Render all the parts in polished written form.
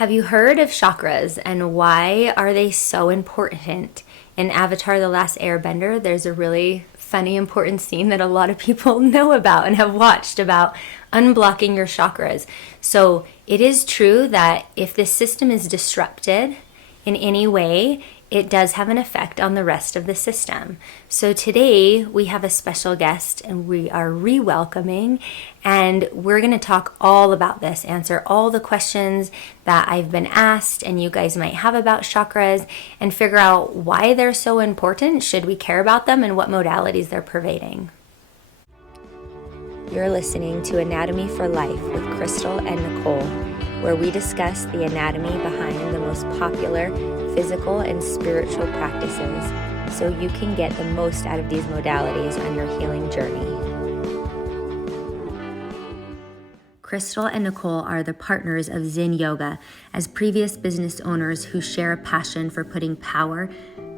Have you heard of chakras and why are they so important? In Avatar: The Last Airbender, there's a really funny, important scene that a lot of people know about and have watched about unblocking your chakras. So it is true that if this system is disrupted in any way, it does have an effect on the rest of the system. So today we have a special guest and we are re-welcoming, and we're going to talk all about this, answer all the questions that I've been asked and you guys might have about chakras, and figure out why they're so important, should we care about them, and what modalities they're pervading. You're listening to Anatomy for Life with Crystal and Nicole, where we discuss the anatomy behind the most popular physical and spiritual practices so you can get the most out of these modalities on your healing journey. Crystal and Nicole are the partners of Zen Yoga as previous business owners who share a passion for putting power,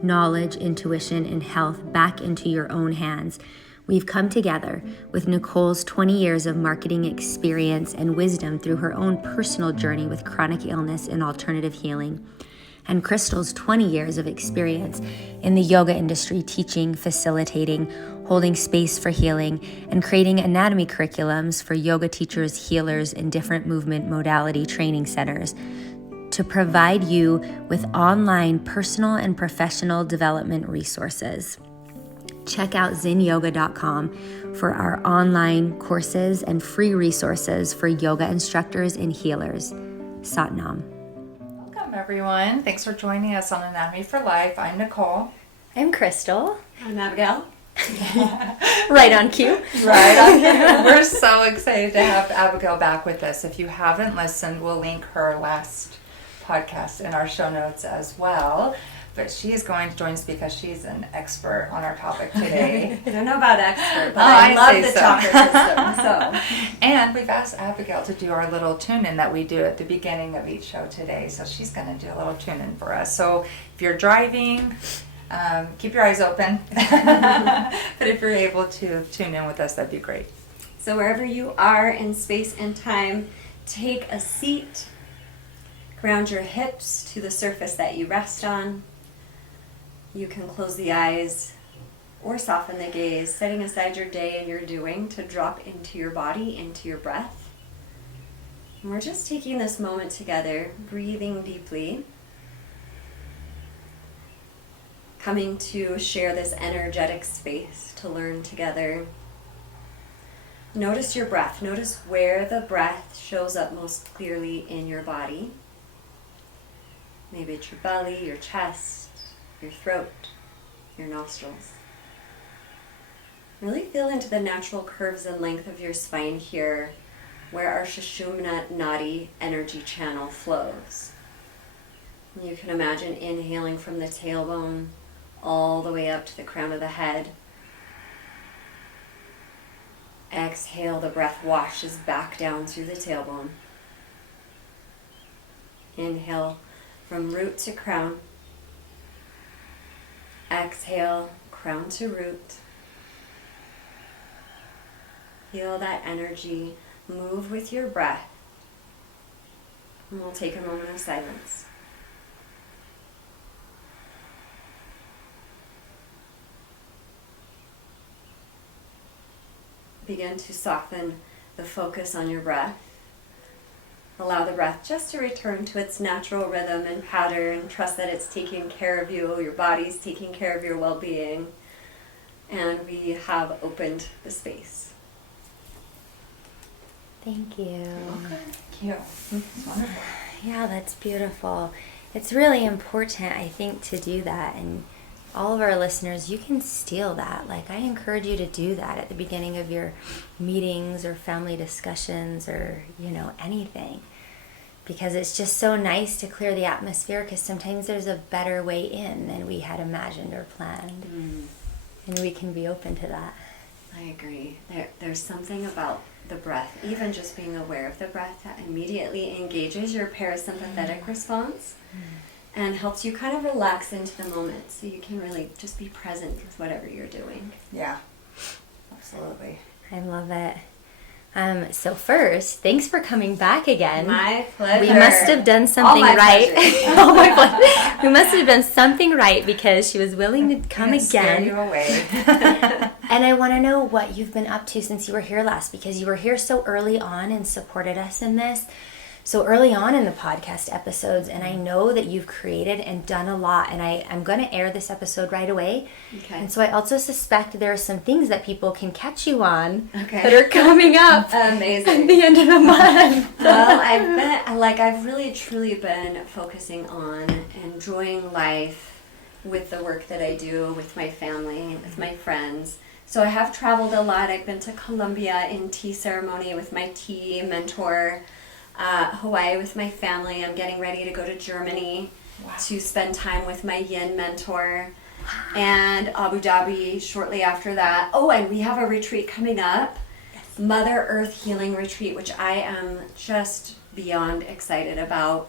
knowledge, intuition, and health back into your own hands. We've come together with Nicole's 20 years of marketing experience and wisdom through her own personal journey with chronic illness and alternative healing, and Crystal's 20 years of experience in the yoga industry, teaching, facilitating, holding space for healing, and creating anatomy curriculums for yoga teachers, healers, and different movement modality training centers to provide you with online personal and professional development resources. Check out zenyoga.com for our online courses and free resources for yoga instructors and healers. Satnam. Welcome, everyone. Thanks for joining us on Anatomy for Life. I'm Nicole. I'm Crystal. I'm Abigail. Right on cue. Right on cue. We're so excited to have Abigail back with us. If you haven't listened, we'll link her last podcast in our show notes as well. But she is going to join us because she's an expert on our topic today. I don't know about expert, but I love the chakra system. So. And we've asked Abigail to do our little tune-in that we do at the beginning of each show today. So she's going to do a little tune-in for us. So if you're driving, keep your eyes open. But if you're able to tune in with us, that'd be great. So wherever you are in space and time, take a seat. Ground your hips to the surface that you rest on. You can close the eyes or soften the gaze, setting aside your day and your doing to drop into your body, into your breath. And we're just taking this moment together, breathing deeply, coming to share this energetic space to learn together. Notice your breath. Notice where the breath shows up most clearly in your body. Maybe it's your belly, your chest, your throat, your nostrils. Really feel into the natural curves and length of your spine here, where our Sushumna Nadi energy channel flows. You can imagine inhaling from the tailbone all the way up to the crown of the head. Exhale, the breath washes back down through the tailbone. Inhale from root to crown. Exhale, crown to root. Feel that energy move with your breath. And we'll take a moment of silence. Begin to soften the focus on your breath. Allow the breath just to return to its natural rhythm and pattern. Trust that it's taking care of you, your body's taking care of your well-being. And we have opened the space. Thank you. Okay. Thank you. That's wonderful. Yeah, that's beautiful. It's really important, I think, to do that. And all of our listeners, you can steal that. Like, I encourage you to do that at the beginning of your meetings or family discussions or, anything. Because it's just so nice to clear the atmosphere, because sometimes there's a better way in than we had imagined or planned. And we can be open to that. I agree. There's something about the breath, even just being aware of the breath, that immediately engages your parasympathetic response and helps you kind of relax into the moment so you can really just be present with whatever you're doing. Yeah, absolutely. I love it. So first, thanks for coming back again. My pleasure. We must have done something right. Oh, my pleasure. We must have done something right because she was willing to come again. Scare you away. And I want to know what you've been up to since you were here last, because you were here so early on and supported us in this. So early on in the podcast episodes, and I know that you've created and done a lot, and I'm going to air this episode right away. Okay. And so I also suspect there are some things that people can catch you on Okay. that are coming up Amazing. at the end of the month. Well, I've really truly been focusing on enjoying life with the work that I do with my family, with my friends. So I have traveled a lot. I've been to Colombia in tea ceremony with my tea mentor. Hawaii with my family. I'm getting ready to go to Germany to spend time with my yin mentor, and Abu Dhabi shortly after that. Oh, and we have a retreat coming up, Mother Earth Healing Retreat, which I am just beyond excited about.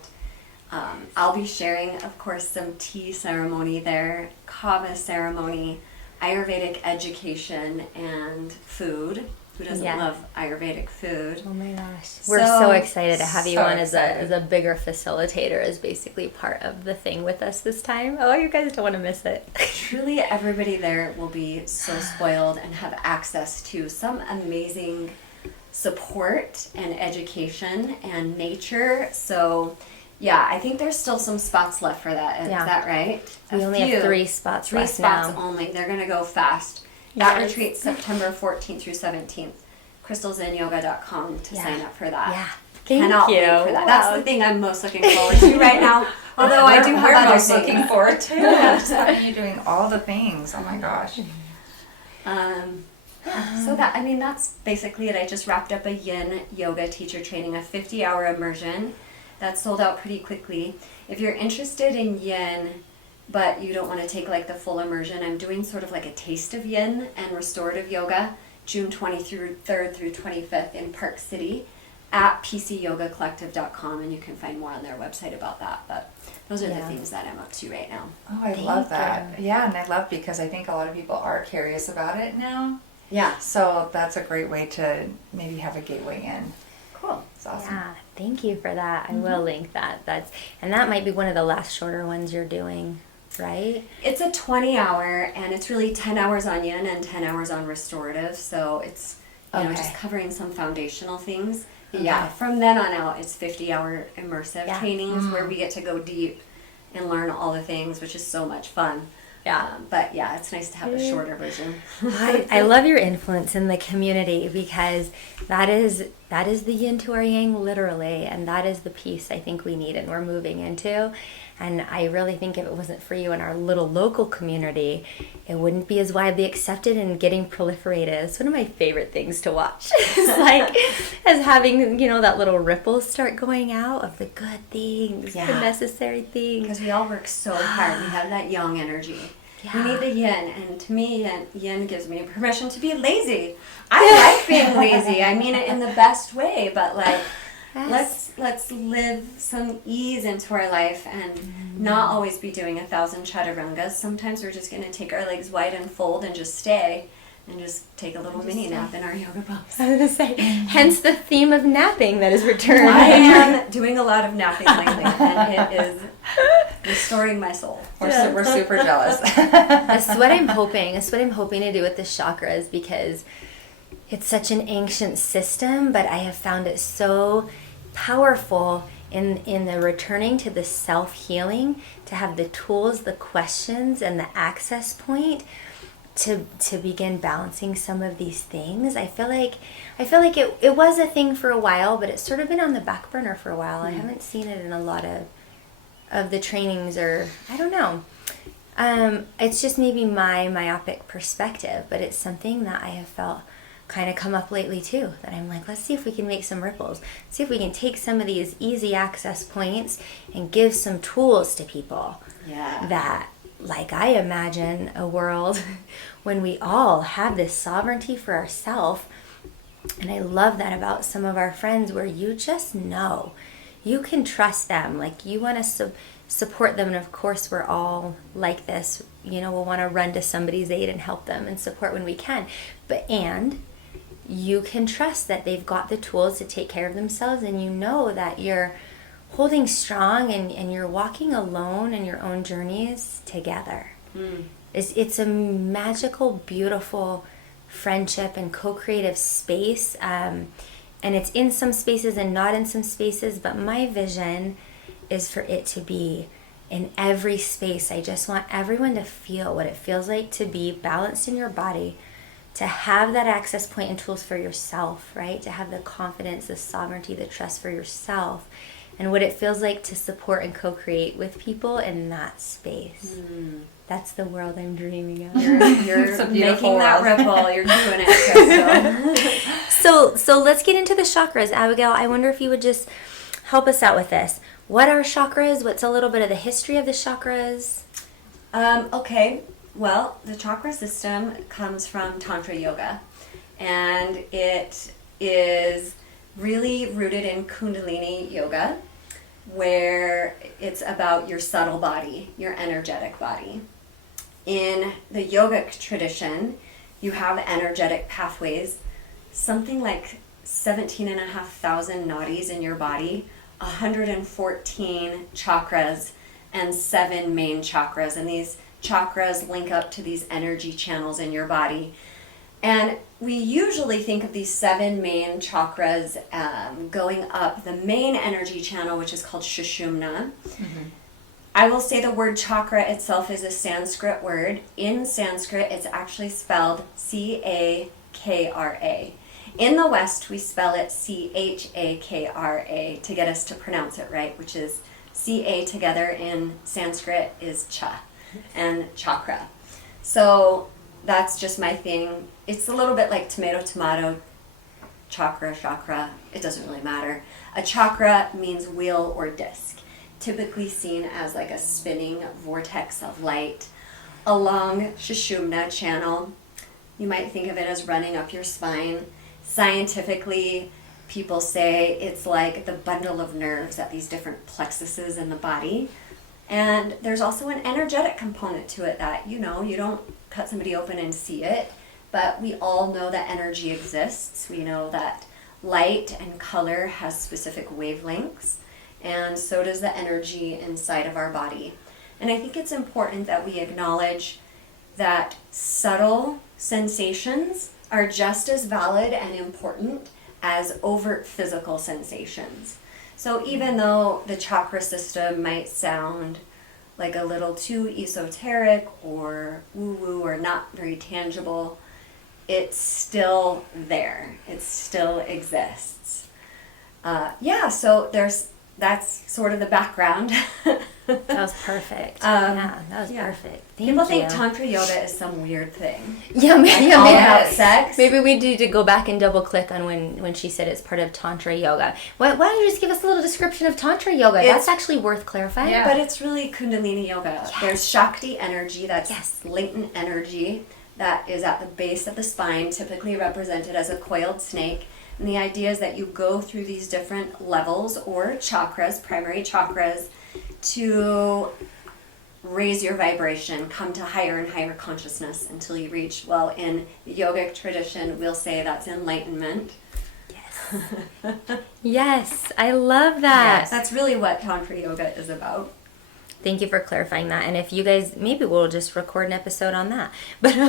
I'll be sharing, of course, some tea ceremony there, kava ceremony, Ayurvedic education, and food. Who doesn't love Ayurvedic food? Oh my gosh. We're so excited to have you on as a bigger facilitator, as basically part of the thing with us this time. Oh, you guys don't want to miss it. Truly, everybody there will be so spoiled and have access to some amazing support and education and nature. So, yeah, I think there's still some spots left for that. Is that right? We only have 3 spots left now. 3 spots only. They're going to go fast. That retreat September 14th through 17th. crystalzenyoga.com to sign up for that. Yeah. Cannot wait for that. That's the thing I'm most looking forward to right now. Although I do have other things. Looking forward to it. You doing all the things. Oh my gosh. So that's basically it. I just wrapped up a yin yoga teacher training, a 50-hour immersion that sold out pretty quickly. If you're interested in yin, but you don't want to take like the full immersion, I'm doing sort of like a taste of yin and restorative yoga, June 23rd through 25th in Park City at pcyogacollective.com, and you can find more on their website about that. But those are the things that I'm up to right now. Oh, I love that. Yeah, and I love because I think a lot of people are curious about it now. Yeah. So that's a great way to maybe have a gateway in. Cool. It's awesome. Yeah, thank you for that. I will link that. And that might be one of the last shorter ones you're doing, right? It's a 20-hour, and it's really 10 hours on yin and 10 hours on restorative. So it's just covering some foundational things. Yeah, from then on out, it's 50-hour immersive trainings where we get to go deep and learn all the things, which is so much fun. Yeah. But yeah, it's nice to have a shorter version. I love your influence in the community, because that is the yin to our yang, literally, and that is the piece I think we need and we're moving into. And I really think if it wasn't for you in our little local community, it wouldn't be as widely accepted and getting proliferated. It's one of my favorite things to watch. It's like as having, that little ripple start going out of the good things, the necessary things. Because we all work so hard. We have that yang energy. Yeah. We need the yin, and to me, yin gives me permission to be lazy. I like being lazy. I mean it in the best way, but let's live some ease into our life and not always be doing 1,000 chaturangas. Sometimes we're just going to take our legs wide and fold and just stay and just take a little mini nap in our yoga pose. I was going to say, hence the theme of napping that is returned. I am doing a lot of napping lately, and it is restoring my soul. We're super jealous. That's what I'm hoping. That's what I'm hoping to do with the chakras, because it's such an ancient system, but I have found it so powerful in the returning to the self-healing, to have the tools, the questions, and the access point to begin balancing some of these things. I feel like it was a thing for a while, but it's sort of been on the back burner for a while. I haven't seen it in a lot of the trainings, or I don't know. It's just maybe my myopic perspective, but it's something that I have felt kind of come up lately too, that I'm like, let's see if we can make some ripples. See if we can take some of these easy access points and give some tools to people. Yeah. That, like, I imagine a world when we all have this sovereignty for ourselves. And I love that about some of our friends, where you just know you can trust them. Like, you want to support them. And of course, we're all like this. We'll want to run to somebody's aid and help them and support when we can. you can trust that they've got the tools to take care of themselves, and you know that you're holding strong and you're walking alone in your own journeys together. It's a magical, beautiful friendship and co-creative space, and it's in some spaces and not in some spaces, but my vision is for it to be in every space. I just want everyone to feel what it feels like to be balanced in your body, to have that access point and tools for yourself, right? To have the confidence, the sovereignty, the trust for yourself, and what it feels like to support and co-create with people in that space. That's the world I'm dreaming of. You're making that ripple. You're doing it, Crystal. So let's get into the chakras. Abigail, I wonder if you would just help us out with this. What are chakras? What's a little bit of the history of the chakras? Okay. Well, the chakra system comes from Tantra Yoga, and it is really rooted in Kundalini Yoga, where it's about your subtle body, your energetic body. In the yogic tradition, you have energetic pathways, something like 17,500 nadis in your body, 114 chakras, and 7 main chakras. And these chakras link up to these energy channels in your body. And we usually think of these 7 main chakras going up the main energy channel, which is called Sushumna. I will say the word chakra itself is a Sanskrit word. In Sanskrit, it's actually spelled C-A-K-R-A. In the West, we spell it C-H-A-K-R-A to get us to pronounce it right, which is C-A together in Sanskrit is cha and chakra. So that's just my thing. It's a little bit like tomato, chakra. It doesn't really matter. A chakra means wheel or disc, typically seen as like a spinning vortex of light along Sushumna channel. You might think of it as running up your spine. Scientifically, people say it's like the bundle of nerves at these different plexuses in the body. And there's also an energetic component to it that, you don't cut somebody open and see it, but we all know that energy exists. We know that light and color has specific wavelengths, and so does the energy inside of our body. And I think it's important that we acknowledge that subtle sensations are just as valid and important as overt physical sensations. So even though the chakra system might sound like a little too esoteric or woo-woo or not very tangible, it's still there. It still exists. So that's sort of the background. That was perfect. That was perfect. People think Tantra Yoga is some weird thing. Maybe about sex. Maybe we need to go back and double click on when she said it's part of Tantra Yoga. Why don't you just give us a little description of Tantra Yoga? That's actually worth clarifying. Yeah. But it's really Kundalini Yoga. Yes. There's Shakti energy, that's latent energy that is at the base of the spine, typically represented as a coiled snake. And the idea is that you go through these different levels or chakras, primary chakras, to raise your vibration, come to higher and higher consciousness until you reach, in the yogic tradition, we'll say that's enlightenment. Yes. Yes, I love that. Yes, that's really what Tantra Yoga is about. Thank you for clarifying that. And if you guys, maybe we'll just record an episode on that. But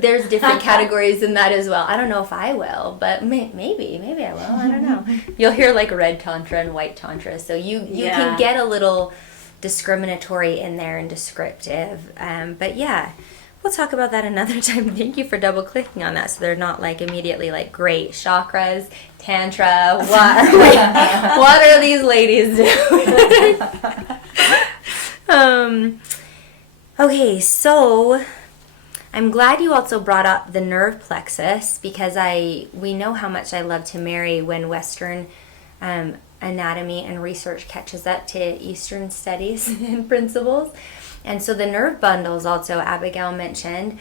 there's different categories in that as well. I don't know if I will, but maybe I will. I don't know. You'll hear like red tantra and white tantra, so you can get a little discriminatory in there and descriptive. But yeah, we'll talk about that another time. Thank you for double clicking on that, so they're not like immediately like, great, chakras, tantra, what are these ladies doing? Okay, so I'm glad you also brought up the nerve plexus, because we know how much I love to marry when Western anatomy and research catches up to Eastern studies and principles. And so the nerve bundles also Abigail mentioned,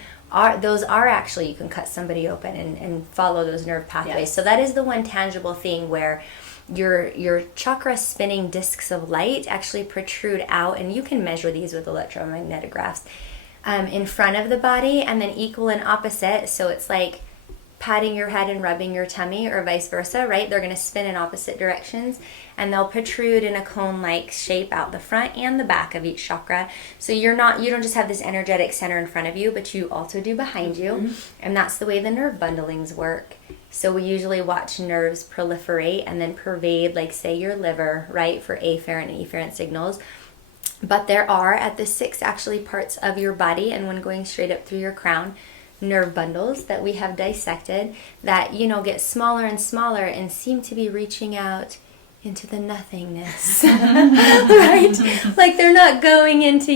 those are actually, you can cut somebody open and follow those nerve pathways. Yes. So that is the one tangible thing where your chakra spinning discs of light actually protrude out, and you can measure these with electromagnetic graphs, in front of the body, and then equal and opposite. So it's like patting your head and rubbing your tummy, or vice versa, right? They're going to spin in opposite directions, and they'll protrude in a cone-like shape out the front and the back of each chakra. So you don't just have this energetic center in front of you, but you also do behind you. And that's the way the nerve bundlings work. So we usually watch nerves proliferate and then pervade, like say your liver, right, for afferent and efferent signals. But there are, at the 6 actually parts of your body, and one going straight up through your crown, nerve bundles that we have dissected that, get smaller and smaller and seem to be reaching out into the nothingness, right? Like they're not going into,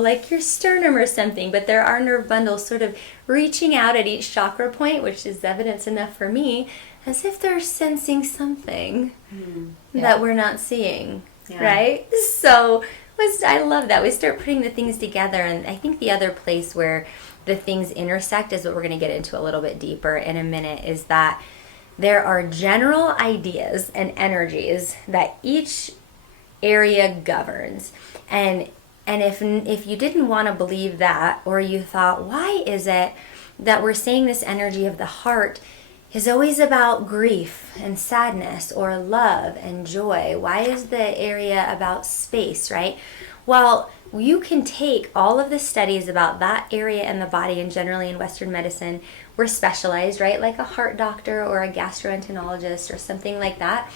like your sternum or something, but there are nerve bundles sort of reaching out at each chakra point, which is evidence enough for me, as if they're sensing something that we're not seeing, right? So I love that. We start putting the things together, and I think the other place where the things intersect is what we're going to get into a little bit deeper in a minute, is that there are general ideas and energies that each area governs. And if you didn't want to believe that, or you thought, why is it that we're saying this energy of the heart is always about grief and sadness, or love and joy? Why is the area about space, right? Well, you can take all of the studies about that area in the body, and generally in Western medicine, we're specialized, right? Like a heart doctor or a gastroenterologist or something like that.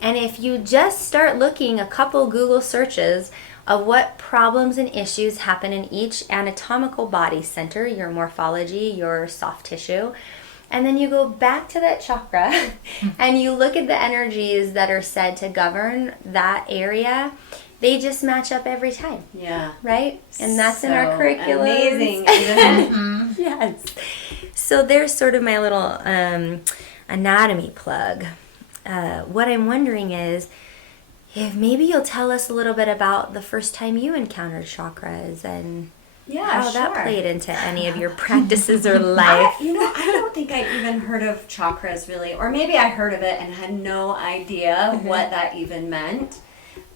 And if you just start looking a couple Google searches of what problems and issues happen in each anatomical body center, your morphology, your soft tissue, and then you go back to that chakra and you look at the energies that are said to govern that area, they just match up every time. Yeah. Right? And that's in our curriculum. Amazing, isn't it? Yes. So there's sort of my little anatomy plug. What I'm wondering is if maybe you'll tell us a little bit about the first time you encountered chakras and how that played into any of your practices or life. I don't think I even heard of chakras really, or maybe I heard of it and had no idea what that even meant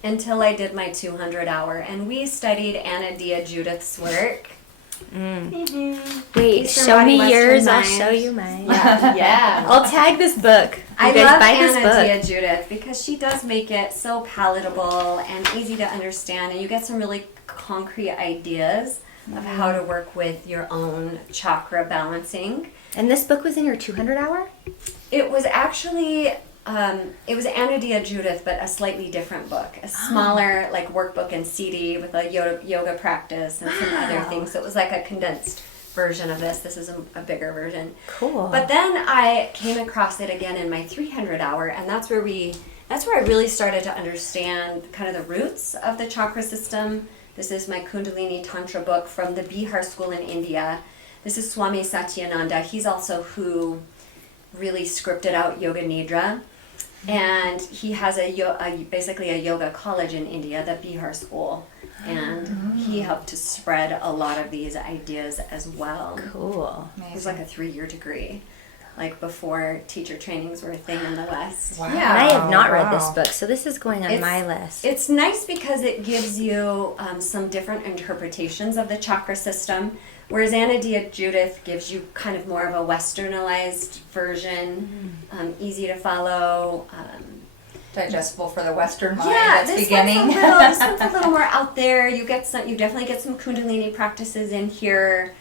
until I did my 200 hour, and we studied Anna Dia Judith's work. Wait, Eastern show Body, me Western yours, Mind. I'll show you mine. Yeah. I'll tag this book. I guys love buy this Anna book. Dia Judith because she does make it so palatable and easy to understand, and you get some really concrete ideas of how to work with your own chakra balancing. And this book was in your 200 hour? It was actually, it was Anna Dia Judith, but a slightly different book. A smaller, like, workbook and CD with a yoga practice and some other things. So it was like a condensed version of this. This is a bigger version. Cool. But then I came across it again in my 300 hour, and that's where I really started to understand kind of the roots of the chakra system. This is my Kundalini Tantra book from the Bihar school in India. This is Swami Satyananda. He's also who really scripted out Yoga Nidra. And he has basically a yoga college in India, the Bihar school. And he helped to spread a lot of these ideas as well. Cool. It was like a 3-year degree, like before teacher trainings were a thing in the West. Wow. Yeah, and I have not read this book, so this is going on my list. It's nice because it gives you some different interpretations of the chakra system, whereas Anna Dia Judith gives you kind of more of a westernized version, easy to follow. Digestible for the Western mind Yeah, that's this beginning. One's a little more out there. You definitely get some Kundalini practices in here.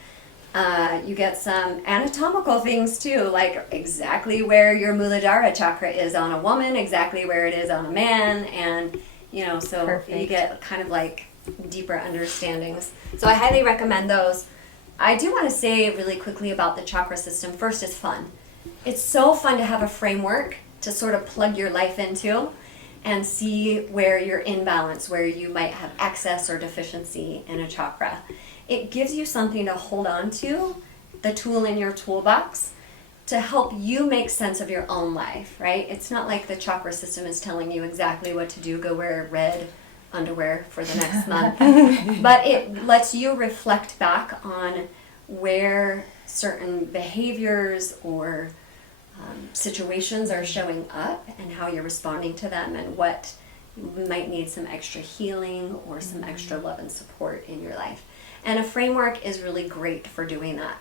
You get some anatomical things too, like exactly where your Muladhara chakra is on a woman, exactly where it is on a man, and so Perfect. you get kind of like deeper understandings. So I highly recommend those. I do want to say really quickly about the chakra system. First, it's fun. It's so fun to have a framework to sort of plug your life into and see where you're in balance, where you might have excess or deficiency in a chakra. It gives you something to hold on to, the tool in your toolbox, to help you make sense of your own life, right? It's not like the chakra system is telling you exactly what to do, go wear red underwear for the next month. But it lets you reflect back on where certain behaviors or situations are showing up and how you're responding to them, and what might need some extra healing or some extra love and support in your life. And a framework is really great for doing that.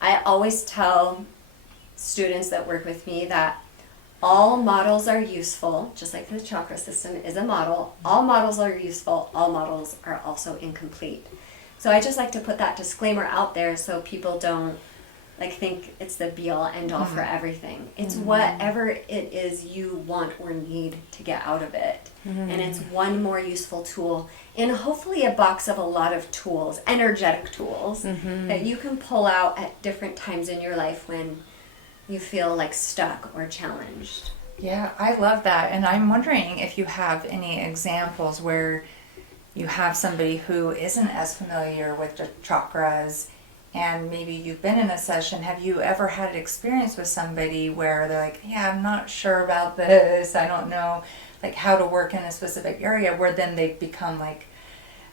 I always tell students that work with me that all models are useful, just like the chakra system is a model. All models are useful, all models are also incomplete. So I just like to put that disclaimer out there so people don't think it's the be all end all for everything. It's whatever it is you want or need to get out of it. And it's one more useful tool in hopefully a box of a lot of tools, energetic tools, that you can pull out at different times in your life when you feel like stuck or challenged. Yeah, I love that. And I'm wondering if you have any examples where you have somebody who isn't as familiar with the chakras, and maybe you've been in a session. Have you ever had an experience with somebody where they're like, yeah, I'm not sure about this, I don't know like how to work in a specific area, where then they become like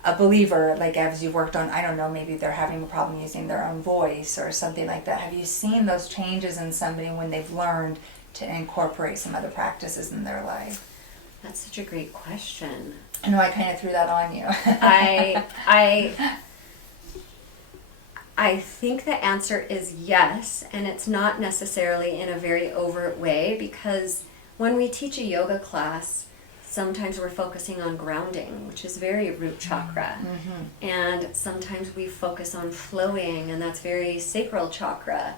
a believer, like as you've worked on, I don't know, maybe they're having a problem using their own voice or something like that. Have you seen those changes in somebody when they've learned to incorporate some other practices in their life? That's such a great question. I know I kind of threw that on you. I think the answer is yes, and it's not necessarily in a very overt way, because when we teach a yoga class, sometimes we're focusing on grounding, which is very root chakra. And sometimes we focus on flowing, and that's very sacral chakra.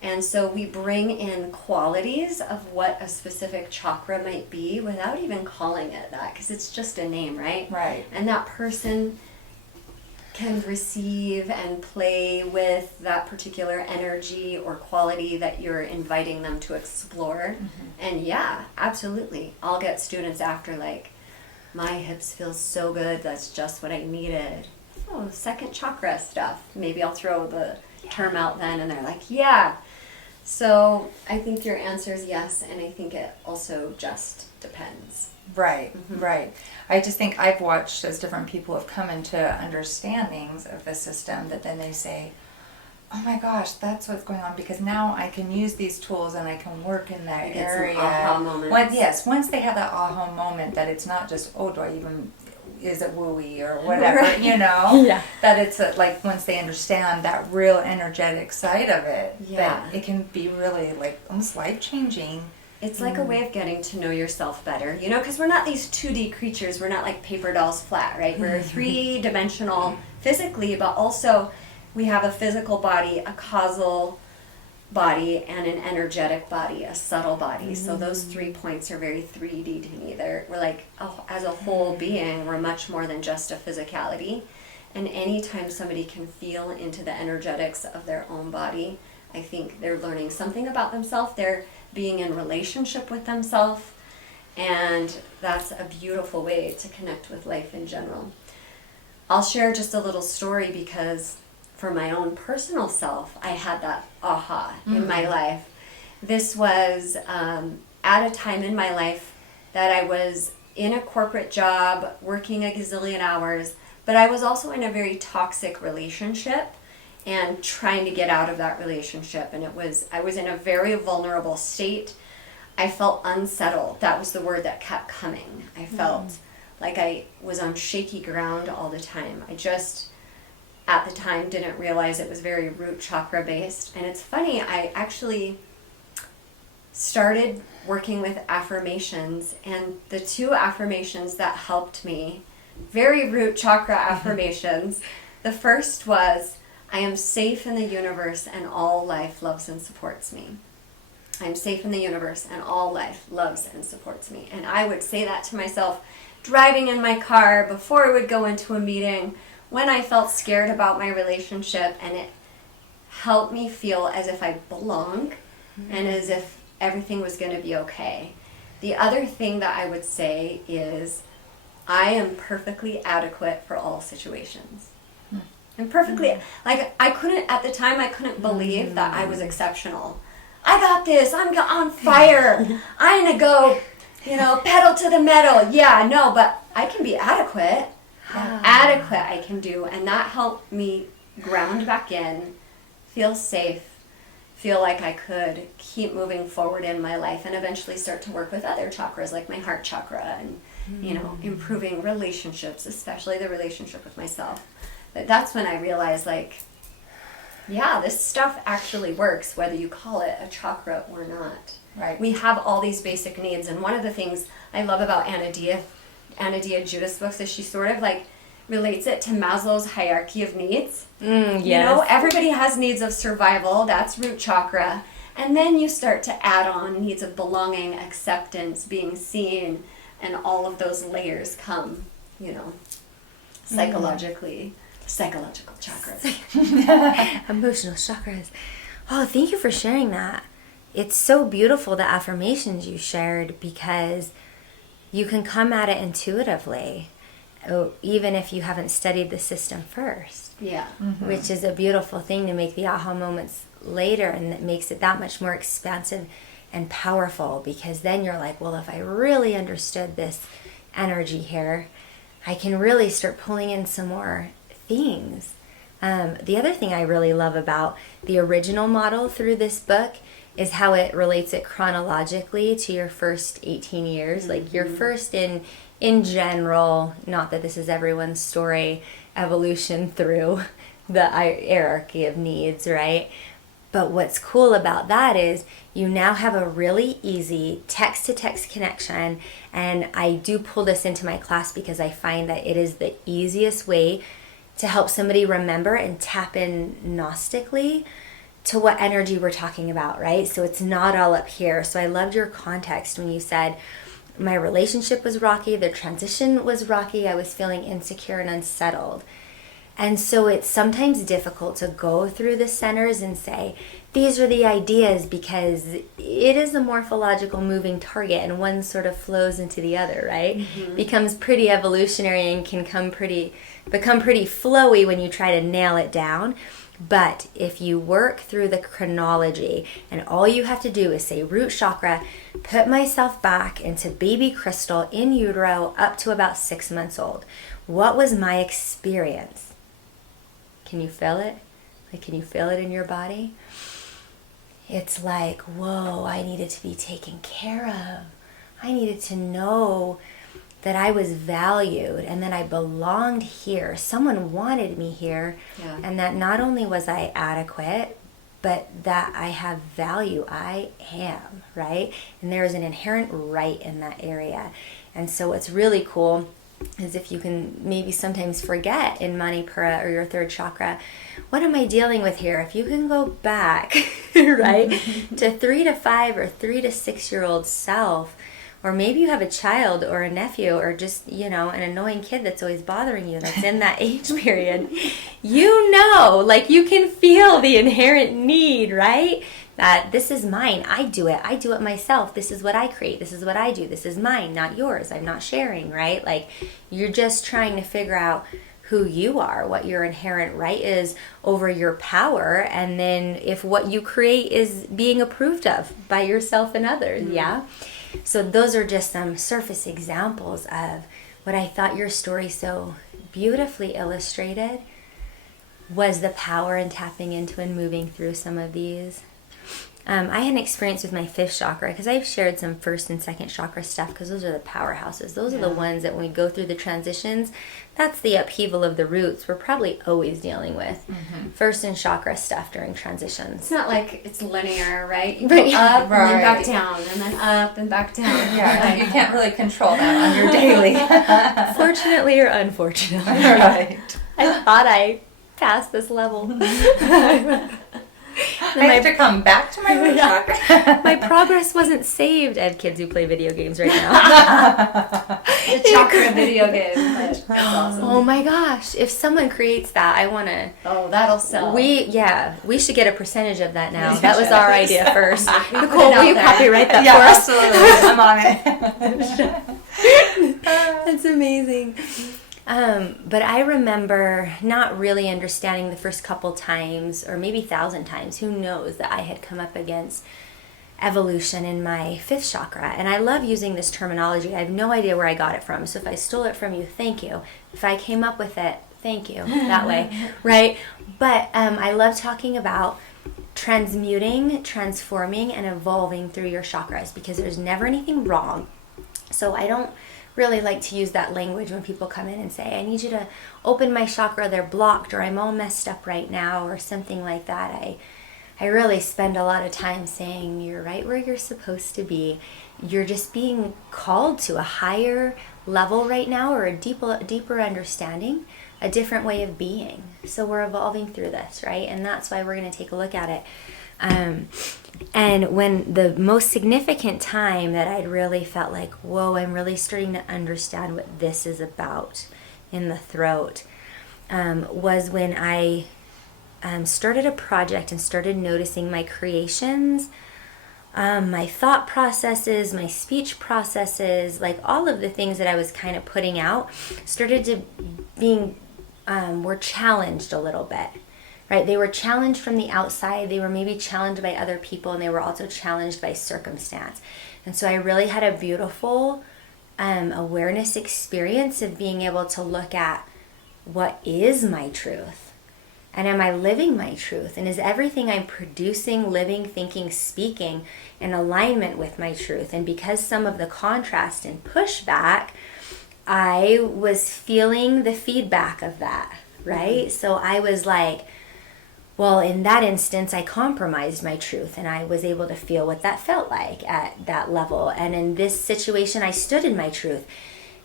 And so we bring in qualities of what a specific chakra might be without even calling it that, because it's just a name, right? Right. And that person can receive and play with that particular energy or quality that you're inviting them to explore. And yeah, absolutely. I'll get students after like, my hips feel so good, that's just what I needed. Oh, second chakra stuff. Maybe I'll throw the term out then, and they're like, yeah. So I think your answer is yes, and I think it also just depends. Right, right. I just think I've watched as different people have come into understandings of the system that then they say, oh my gosh, that's what's going on, because now I can use these tools and I can work in that area. Some aha moments. Once they have that aha moment, that it's not just, oh, is it wooey or whatever, you know? Yeah. That it's like once they understand that real energetic side of it, that it can be really like almost life-changing. It's like a way of getting to know yourself better, you know, because we're not these 2D creatures. We're not like paper dolls flat, right? We're three-dimensional physically, but also we have a physical body, a causal body, and an energetic body, a subtle body. So those 3 points are very 3D to me. We're like, as a whole being, we're much more than just a physicality. And anytime somebody can feel into the energetics of their own body, I think they're learning something about themselves. They're being in relationship with themselves, and that's a beautiful way to connect with life in general. I'll share just a little story, because for my own personal self, I had that aha in my life. This was at a time in my life that I was in a corporate job, working a gazillion hours, but I was also in a very toxic relationship and trying to get out of that relationship. And I was in a very vulnerable state. I felt unsettled. That was the word that kept coming. I felt like I was on shaky ground all the time. I just, at the time, didn't realize it was very root chakra based. And it's funny, I actually started working with affirmations, and the 2 affirmations that helped me, very root chakra affirmations. The first was, I am safe in the universe and all life loves and supports me. I am safe in the universe and all life loves and supports me. And I would say that to myself driving in my car, before I would go into a meeting, when I felt scared about my relationship, and it helped me feel as if I belonged and as if everything was going to be okay. The other thing that I would say is, I am perfectly adequate for all situations. And perfectly, like I couldn't believe that I was exceptional. I got this, I'm on fire, I'm gonna go, pedal to the metal. Yeah, no, but I can be adequate. Adequate I can do, and that helped me ground back in, feel safe, feel like I could keep moving forward in my life, and eventually start to work with other chakras like my heart chakra, and improving relationships, especially the relationship with myself. But that's when I realized, like, yeah, this stuff actually works, whether you call it a chakra or not. Right. We have all these basic needs, and one of the things I love about Anna Dia Judith's books is she sort of like relates it to Maslow's hierarchy of needs. Yes. You know, everybody has needs of survival, that's root chakra. And then you start to add on needs of belonging, acceptance, being seen, and all of those layers come, you know, psychologically. Psychological chakras. Emotional chakras. Oh, thank you for sharing that. It's so beautiful, the affirmations you shared, because you can come at it intuitively, even if you haven't studied the system first. Yeah. Which is a beautiful thing to make the aha moments later, and that makes it that much more expansive and powerful, because then you're like, well, if I really understood this energy here, I can really start pulling in some more things. The other thing I really love about the original model through this book is how it relates it chronologically to your first 18 years. Like your first in general, not that this is everyone's story, evolution through the hierarchy of needs, right? But what's cool about that is you now have a really easy text-to-text connection, and I do pull this into my class because I find that it is the easiest way to help somebody remember and tap in gnostically to what energy we're talking about, right? So it's not all up here. So I loved your context when you said, my relationship was rocky, the transition was rocky, I was feeling insecure and unsettled. And so it's sometimes difficult to go through the centers and say, these are the ideas, because it is a morphological moving target and one sort of flows into the other, right? Becomes pretty evolutionary and can become pretty flowy when you try to nail it down. But if you work through the chronology, and all you have to do is say root chakra, put myself back into baby crystal in utero up to about 6 months old. What was my experience? Can you feel it? Like, can you feel it in your body? It's like, whoa, I needed to be taken care of. I needed to know that I was valued and that I belonged here. Someone wanted me here. Yeah. And that not only was I adequate, but that I have value. I am, right? And there is an inherent right in that area. And so what's really cool is if you can maybe sometimes forget in Manipura or your third chakra, what am I dealing with here? If you can go back, right, to 3 to 5 or 3 to 6 year old self, or maybe you have a child or a nephew or just, you know, an annoying kid that's always bothering you that's in that age period, you know, like you can feel the inherent need, right? That this is mine. I do it myself. This is what I create. This is what I do. This is mine, not yours. I'm not sharing, right? Like you're just trying to figure out who you are, what your inherent right is over your power, and then if what you create is being approved of by yourself and others, yeah? So those are just some surface examples of what I thought your story so beautifully illustrated was the power in tapping into and moving through some of these. I had an experience with my fifth chakra, because I've shared some first and second chakra stuff, because those are the powerhouses. Those are the ones that when we go through the transitions, that's the upheaval of the roots we're probably always dealing with. First and chakra stuff during transitions. It's not like it's linear, right? You go up and then back down, and then up and back down. Yeah, you can't really control that on your daily. Fortunately or unfortunately. Right. I thought I passed this level. I have to come back to my root chakra. My progress wasn't saved. I have kids who play video games right now. The chakra video game. That's awesome. Oh my gosh. If someone creates that, I want to... Oh, that'll sell. We should get a percentage of that now. Yes, That was our idea first. Nicole, it will you out there. copyright that for us? Absolutely. I'm on it. That's amazing. But I remember not really understanding the first couple times, or maybe 1,000 times, who knows, that I had come up against evolution in my fifth chakra. And I love using this terminology. I have no idea where I got it from. So if I stole it from you, thank you. If I came up with it, thank you. That way, right? But I love talking about transmuting, transforming, and evolving through your chakras, because there's never anything wrong. So I don't really like to use that language when people come in and say, I need you to open my chakra, they're blocked, or I'm all messed up right now, or something like that. I really spend a lot of time saying, you're right where you're supposed to be. You're just being called to a higher level right now, or a deeper understanding, a different way of being. So we're evolving through this, right? And that's why we're going to take a look at it. And when the most significant time that I'd really felt like, whoa, I'm really starting to understand what this is about in the throat, was when I started a project and started noticing my creations, my thought processes, my speech processes, like all of the things that I was kind of putting out started to were challenged a little bit, right? They were challenged from the outside. They were maybe challenged by other people, and they were also challenged by circumstance. And so I really had a beautiful awareness experience of being able to look at, what is my truth? And am I living my truth? And is everything I'm producing, living, thinking, speaking in alignment with my truth? And because some of the contrast and pushback, I was feeling the feedback of that, right? Mm-hmm. So I was like, well, in that instance, I compromised my truth, and I was able to feel what that felt like at that level. And in this situation, I stood in my truth.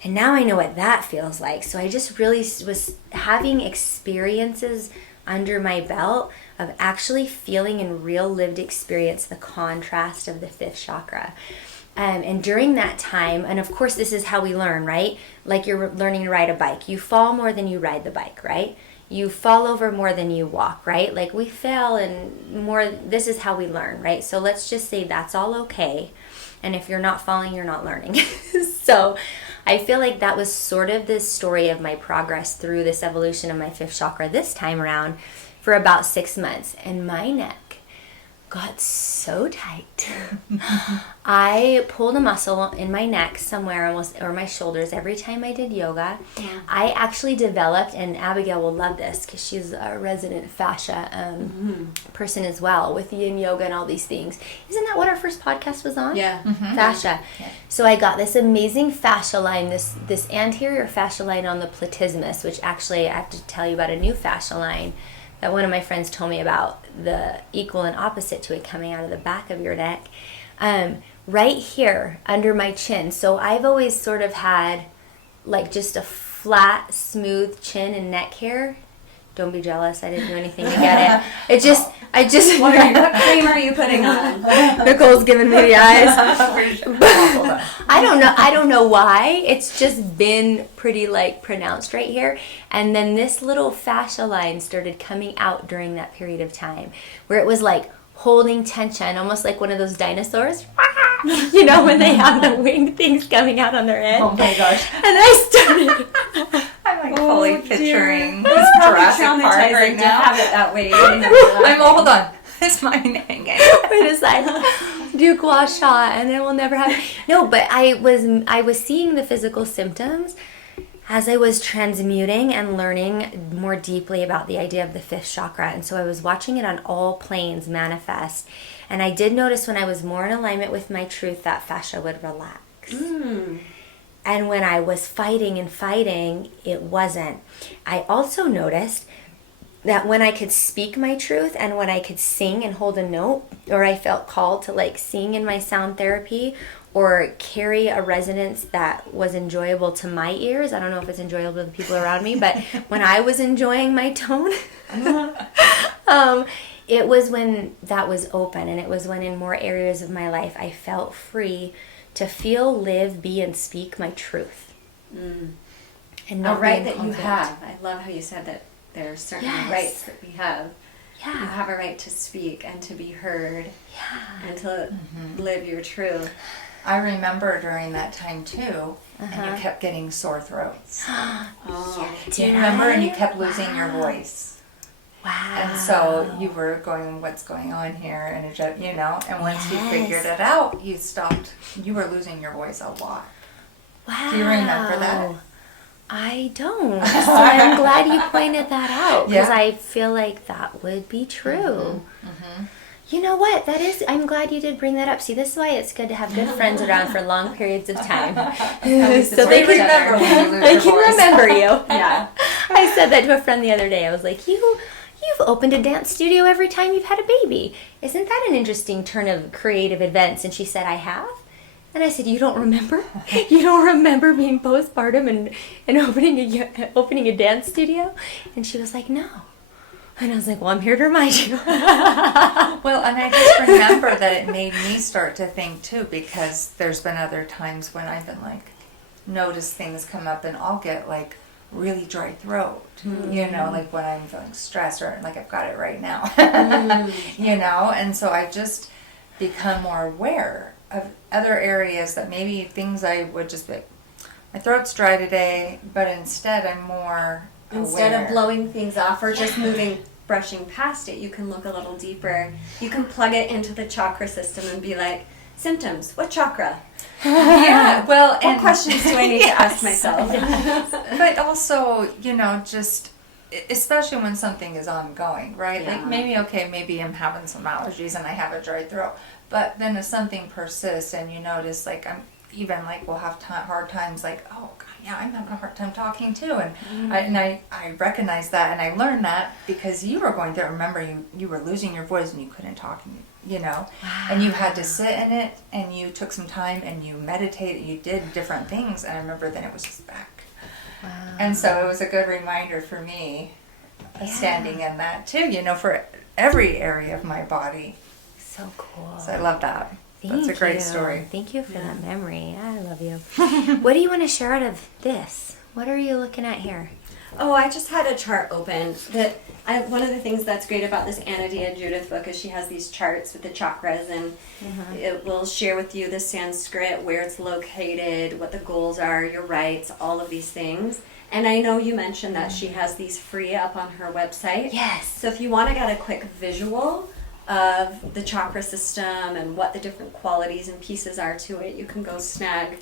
And now I know what that feels like. So I just really was having experiences under my belt of actually feeling in real lived experience the contrast of the fifth chakra. And during that time, and of course this is how we learn, right? Like you're learning to ride a bike. You fall more than you ride the bike, right? You fall over more than you walk, right? Like we fail and more, this is how we learn, right? So let's just say that's all okay. And if you're not falling, you're not learning. So I feel like that was sort of the story of my progress through this evolution of my fifth chakra this time around for about 6 months. And my neck got so tight. I pulled a muscle in my neck somewhere almost, or my shoulders, every time I did yoga. Yeah. I actually developed, and Abigail will love this because she's a resident fascia person as well, with yin yoga and all these things. Isn't that what our first podcast was on? Yeah. Mm-hmm. Fascia. Yeah. So I got this amazing fascia line, this anterior fascia line on the platysmus, which actually I have to tell you about a new fascia line that one of my friends told me about, the equal and opposite to it coming out of the back of your neck, right here under my chin. So I've always sort of had like just a flat, smooth chin and neck hair. Don't be jealous. I didn't do anything to get it. I just. What cream are you putting on? Nicole's giving me the eyes. I don't know why. It's just been pretty like pronounced right here. And then this little fascia line started coming out during that period of time, where it was like holding tension, almost like one of those dinosaurs. You know, when they have the winged things coming out on their head. Oh my gosh. And I started. I'm like fully picturing it's probably Jurassic Park traumatizing right to now. have it that way. Hold on. It's mine hanging. Wait a second. Do gua sha, and it will never happen. No, but I was seeing the physical symptoms as I was transmuting and learning more deeply about the idea of the fifth chakra. And so I was watching it on all planes manifest. And I did notice when I was more in alignment with my truth, that fascia would relax. Mm. And when I was fighting, it wasn't. I also noticed that when I could speak my truth and when I could sing and hold a note, or I felt called to like sing in my sound therapy or carry a resonance that was enjoyable to my ears. I don't know if it's enjoyable to the people around me, but when I was enjoying my tone, it was when that was open, and it was when in more areas of my life I felt free to feel, live, be, and speak my truth. Mm. And not a right that conflict. you have. I love how you said that there are certain rights that we have. Yeah. You have a right to speak and to be heard. Yeah. And to live your truth. I remember during that time too, and you kept getting sore throats. Do you remember? And you kept losing your voice. Wow. And so you were going, what's going on here? And it just, and once you figured it out, you stopped. You were losing your voice a lot. Wow. Do you remember that? I don't. So I'm glad you pointed that out, because Yeah. I feel like that would be true. You know what? I'm glad you did bring that up. See, this is why it's good to have good friends around for long periods of time. So they can remember when you lose your voice. Remember you. Yeah. I said that to a friend the other day. I was like, you've opened a dance studio every time you've had a baby. Isn't that an interesting turn of creative events? And she said, I have. And I said, you don't remember? You don't remember being postpartum and opening a dance studio? And she was like, no. And I was like, well, I'm here to remind you. Well, and I just remember that it made me start to think too, because there's been other times when I've been like, notice things come up and I'll get like really dry throat, you know, like when I'm feeling stressed or like I've got it right now, you know, and so I just become more aware of other areas that maybe things I would just be, my throat's dry today, but instead I'm more Instead aware. of blowing things off or just brushing past it, you can look a little deeper. You can plug it into the chakra system and be like, symptoms, what chakra? Yeah, well, What and questions do I need to ask myself? but also, you know, just especially when something is ongoing, right? Yeah. Like maybe I'm having some allergies and I have a dry throat, but then if something persists and you notice, like I'm even like we'll have hard times, like oh God, yeah, I'm having a hard time talking too, and I recognize that and I learned that because you were going through it. Remember, you were losing your voice and you couldn't talk, you know, and you had to sit in it and you took some time and you meditated, you did different things, and I remember then it was just back. Wow. And so it was a good reminder for me, standing in that too, you know, for every area of my body. So cool. So I love that. That's a great story. Thank you for that memory. I love you. What do you want to share out of this? What are you looking at here? Oh, I just had a chart open. One of the things that's great about this Anna Dia Judith book is she has these charts with the chakras, and it will share with you the Sanskrit, where it's located, what the goals are, your rights, all of these things. And I know you mentioned that she has these free up on her website. Yes. So if you want to get a quick visual of the chakra system and what the different qualities and pieces are to it, you can go snag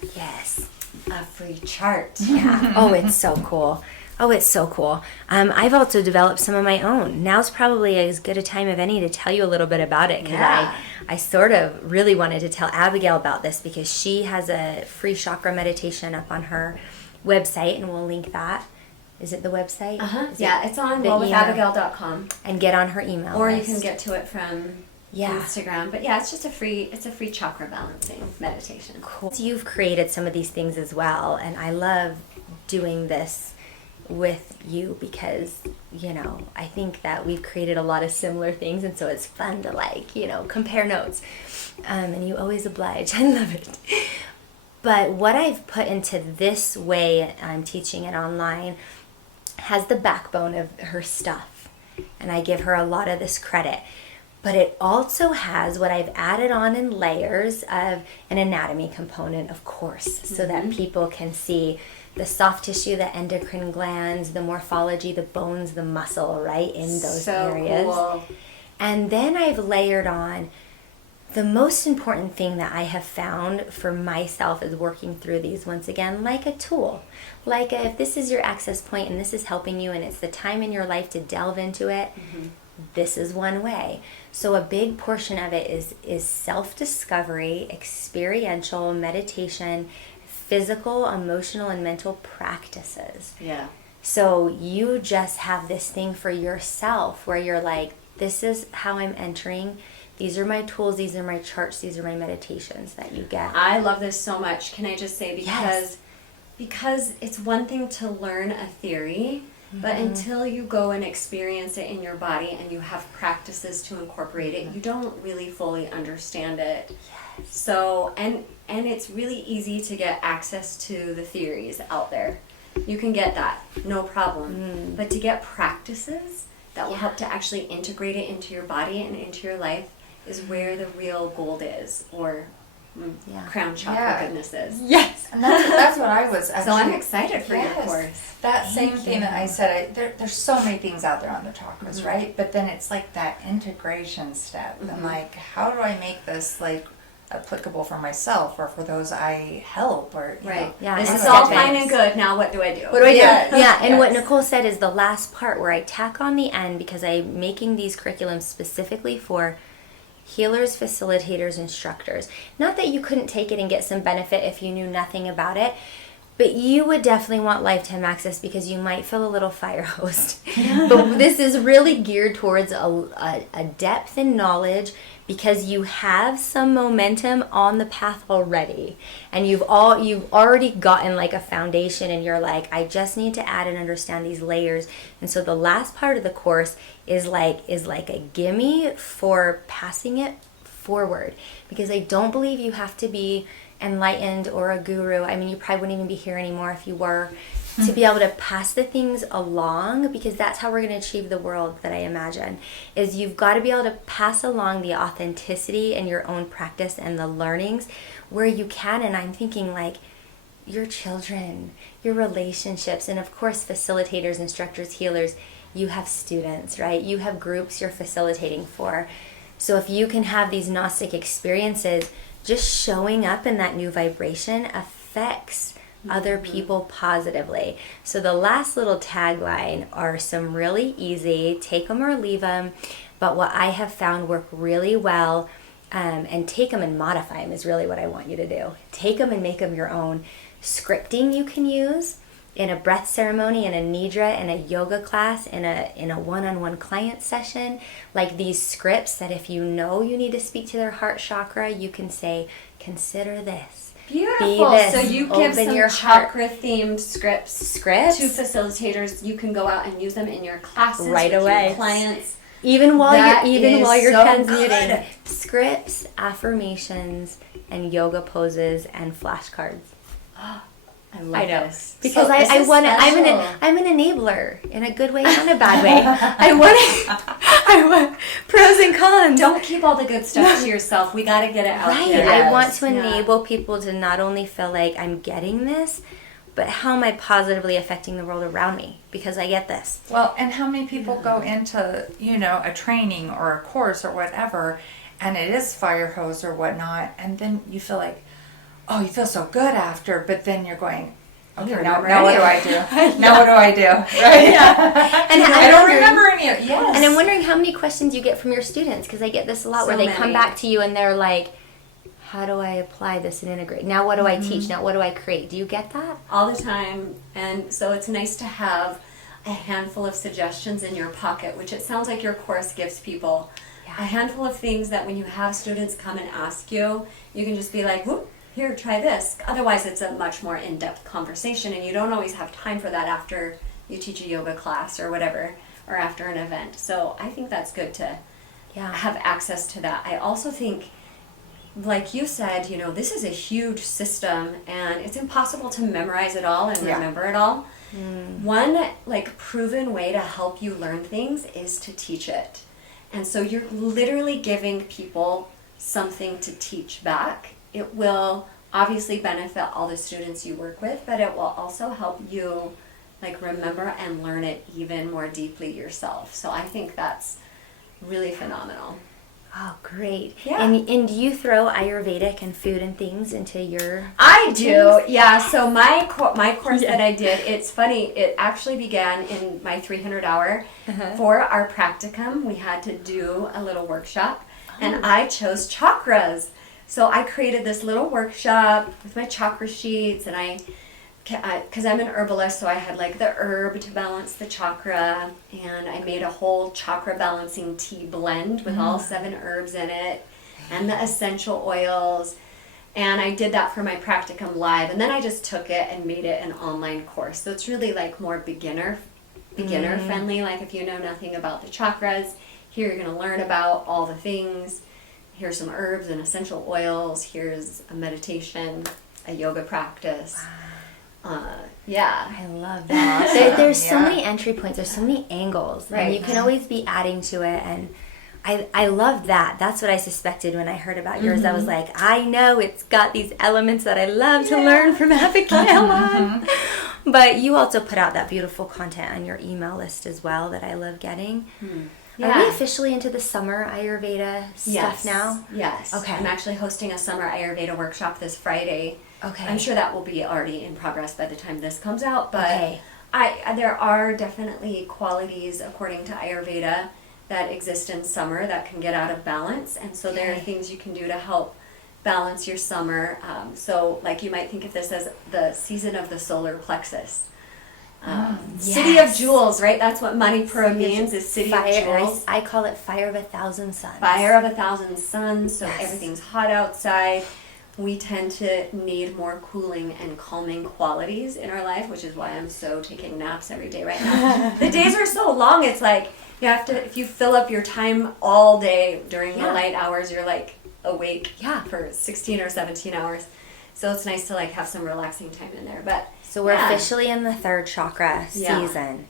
a free chart. Yeah. Oh, it's so cool. I've also developed some of my own. Now's probably as good a time of any to tell you a little bit about it, because I sort of really wanted to tell Abigail about this because she has a free chakra meditation up on her website, and we'll link that. Is it the website? Yeah, it's on wellwithabigail.com. And get on her email Or list. you can get to it from Instagram. But yeah, it's just a free chakra balancing meditation. Cool. So you've created some of these things as well, and I love doing this with you because, you know, I think that we've created a lot of similar things, and so it's fun to, like, you know, compare notes. And you always oblige. I love it. But what I've put into this way I'm teaching it online has the backbone of her stuff, and I give her a lot of this credit. But it also has what I've added on in layers of an anatomy component, of course, so that people can see the soft tissue, the endocrine glands, the morphology, the bones, the muscle, right, in those areas. Cool. And then I've layered on the most important thing that I have found for myself is working through these, once again, like a tool. Like if this is your access point and this is helping you and it's the time in your life to delve into it, this is one way. So a big portion of it is self-discovery, experiential, meditation, physical, emotional, and mental practices. Yeah. So you just have this thing for yourself where you're like, this is how I'm entering. These are my tools, these are my charts, these are my meditations that you get. I love this so much. Can I just say, because it's one thing to learn a theory, but until you go and experience it in your body and you have practices to incorporate it, you don't really fully understand it. Yes. So, and it's really easy to get access to the theories out there. You can get that, no problem. But to get practices that will help to actually integrate it into your body and into your life is where the real gold is, or crown chakra goodness is. Yes, and that's what I was actually. So I'm excited for your course. That same thing that I said, there's so many things out there on the chakras, right? But then it's like that integration step. And like, how do I make this like applicable for myself or for those I help, or you know, this is all fine and good. Now what do I do? What do I do? And what Nicole said is the last part where I tack on the end, because I'm making these curriculums specifically for healers, facilitators, instructors. Not that you couldn't take it and get some benefit if you knew nothing about it, but you would definitely want lifetime access because you might feel a little fire hosed. But this is really geared towards a depth in knowledge because you have some momentum on the path already. And you've already gotten like a foundation and you're like, I just need to add and understand these layers. And so the last part of the course is like a gimme for passing it forward. Because I don't believe you have to be enlightened or a guru. I mean, you probably wouldn't even be here anymore if you were, to be able to pass the things along, because that's how we're going to achieve the world that I imagine, is you've got to be able to pass along the authenticity in your own practice and the learnings where you can. And I'm thinking like your children, your relationships, and of course facilitators, instructors, healers, you have students, right? You have groups you're facilitating for. So if you can have these Gnostic experiences, just showing up in that new vibration affects other people positively. So the last little tagline are some really easy, take them or leave them, but what I have found work really well, and take them and modify them is really what I want you to do. Take them and make them your own. Scripting you can use in a breath ceremony, in a nidra, in a yoga class, in a one-on-one client session, like these scripts that if you know you need to speak to their heart chakra, you can say, consider this. Beautiful. Be this. So you give Open some your heart. chakra-themed scripts to facilitators. You can go out and use them in your classes right with away. Your clients. Even while you're so transmuting, good. Scripts, affirmations, and yoga poses and flashcards. I love this. Because so I want to. special. I'm an enabler in a good way and a bad way. I want pros and cons. Don't keep all the good stuff to yourself. We got to get it out Right. there. I want to enable people to not only feel like I'm getting this, but how am I positively affecting the world around me? Because I get this. Well, and how many people go into, a training or a course or whatever, and it is fire hose or whatnot, and then you feel like, oh, you feel so good after, but then you're going, okay, now what do I do? Now what do I do? Right? Yeah. And I don't remember any of it. Yes. And I'm wondering how many questions you get from your students, because I get this a lot, where they come back to you and they're like, how do I apply this and integrate? Now what do I teach? Now what do I create? Do you get that? All the time. And so it's nice to have a handful of suggestions in your pocket, which it sounds like your course gives people. Yeah. A handful of things that when you have students come and ask you, you can just be like, whoop, here, try this. Otherwise, it's a much more in-depth conversation, and you don't always have time for that after you teach a yoga class or whatever, or after an event. So I think that's good to have access to that. I also think, like you said, this is a huge system, and it's impossible to memorize it all and remember it all. One, proven way to help you learn things is to teach it. And so you're literally giving people something to teach back. It will obviously benefit all the students you work with, but it will also help you remember and learn it even more deeply yourself. So I think that's really phenomenal. Oh, great. Yeah. And do you throw Ayurvedic and food and things into your... I do, yeah. So my course that I did, it's funny, it actually began in my 300-hour. For our practicum, we had to do a little workshop, and I chose chakras. So I created this little workshop with my chakra sheets, and because I'm an herbalist, so I had the herb to balance the chakra, and I made a whole chakra balancing tea blend with all 7 herbs in it, and the essential oils, and I did that for my practicum live, and then I just took it and made it an online course. So it's really more beginner friendly. If you know nothing about the chakras, here you're going to learn about all the things. Here's some herbs and essential oils. Here's a meditation, a yoga practice. I love that. There's so many entry points. There's so many angles. Right. And you can always be adding to it. And I love that. That's what I suspected when I heard about yours. I was like, I know it's got these elements that I love to learn from Abigail on. But you also put out that beautiful content on your email list as well that I love getting. Are we officially into the summer Ayurveda stuff now? Yes. Okay. I'm actually hosting a summer Ayurveda workshop this Friday. Okay. I'm sure that will be already in progress by the time this comes out, but there are definitely qualities according to Ayurveda that exist in summer that can get out of balance. And so there are things you can do to help balance your summer. So like you might think of this as the season of the solar plexus. City of Jewels, right? That's what Manipura means, is City of Jewels. I call it Fire of 1,000 Suns. Fire of 1,000 suns, so everything's hot outside. We tend to need more cooling and calming qualities in our life, which is why I'm so taking naps every day right now. The days are so long, it's like you have to, if you fill up your time all day during the light hours, you're like awake for 16 or 17 hours. So it's nice to like have some relaxing time in there. But so we're officially in the third chakra season.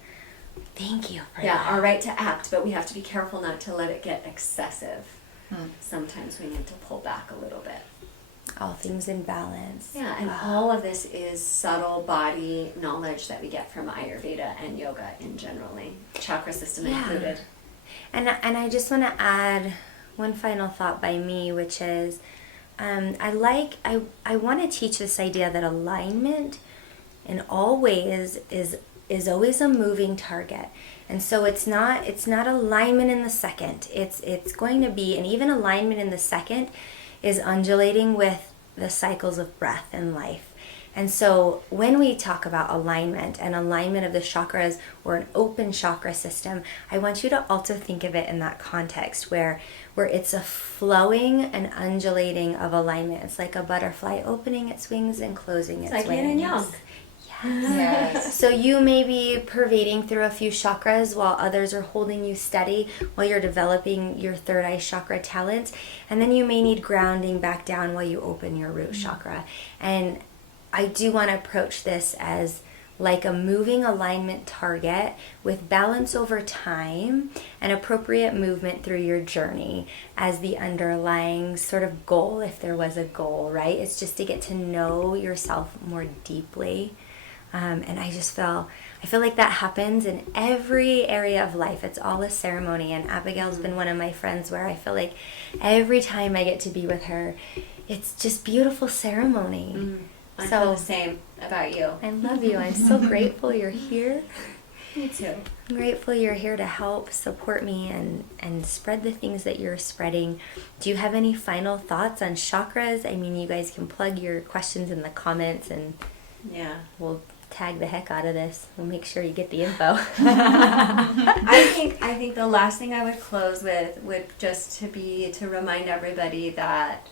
Thank you for that. Our right to act, but we have to be careful not to let it get excessive. Sometimes we need to pull back a little bit. All things in balance. Yeah, and all of this is subtle body knowledge that we get from Ayurveda and yoga in generally, chakra system included. And I just want to add one final thought by me, which is I want to teach this idea that alignment in all ways is always a moving target. And so it's not alignment in the second. It's going to be, and even alignment in the second is undulating with the cycles of breath and life. And so when we talk about alignment and alignment of the chakras or an open chakra system, I want you to also think of it in that context where it's a flowing and undulating of alignment. It's like a butterfly opening its wings and closing its wings. Like yin and yang. Yes. So you may be pervading through a few chakras while others are holding you steady while you're developing your third eye chakra talent. And then you may need grounding back down while you open your root chakra. And I do want to approach this as like a moving alignment target with balance over time and appropriate movement through your journey as the underlying sort of goal, if there was a goal, right? It's just to get to know yourself more deeply. And I feel like that happens in every area of life. It's all a ceremony. And Abigail's been one of my friends where I feel like every time I get to be with her, it's just beautiful ceremony. I feel the same about you. I love you. I'm so grateful you're here. Me too. I'm grateful you're here to help support me and spread the things that you're spreading. Do you have any final thoughts on chakras? I mean, you guys can plug your questions in the comments and we'll tag the heck out of this. We'll make sure you get the info. I think the last thing I would close with would just to remind everybody that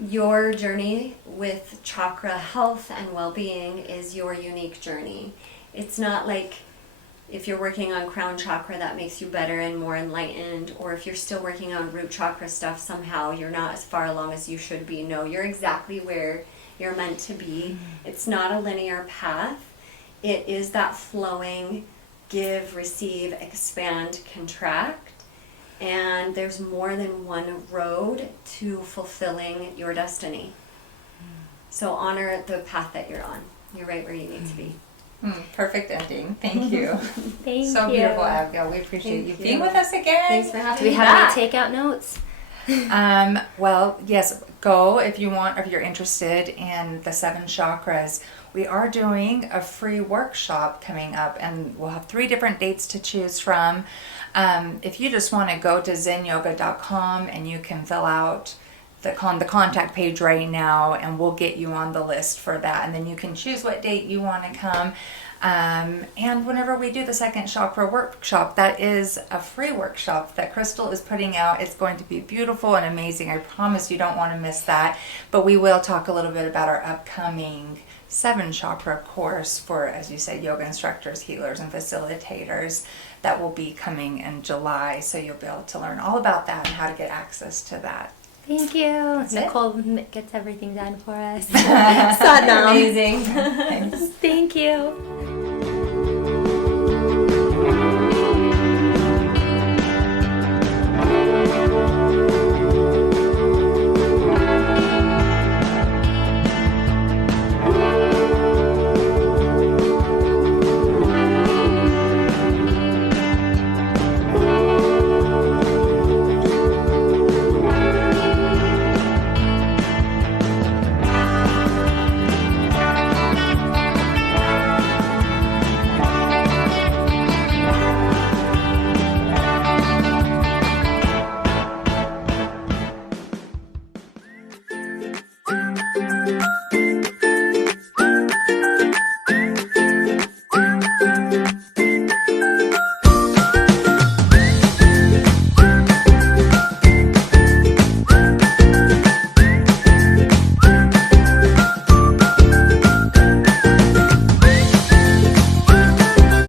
your journey with chakra health and well-being is your unique journey. It's not like if you're working on crown chakra that makes you better and more enlightened, or if you're still working on root chakra stuff somehow you're not as far along as you should be. No, you're exactly where you're meant to be. It's not a linear path. It is that flowing give, receive, expand, contract. And there's more than one road to fulfilling your destiny. So honor the path that you're on. You're right where you need to be. Perfect ending. Thank you. Thank you. So beautiful, Abigail. We appreciate you being with us again. Thanks for having Do we me have back. any takeout notes? Well, yes, go if you're interested in the 7 chakras. We are doing a free workshop coming up, and we'll have 3 different dates to choose from. If you just want to go to zenyoga.com and you can fill out the contact page right now, and we'll get you on the list for that, and then you can choose what date you want to come. And whenever we do the 2nd chakra workshop, that is a free workshop that Crystal is putting out. It's going to be beautiful and amazing. I promise you don't want to miss that. But we will talk a little bit about our upcoming 7 chakra course for, as you said, yoga instructors, healers, and facilitators that will be coming in July. So you'll be able to learn all about that and how to get access to that. Thank you. That's Nicole gets everything done for us. Amazing. Thanks. Thank you.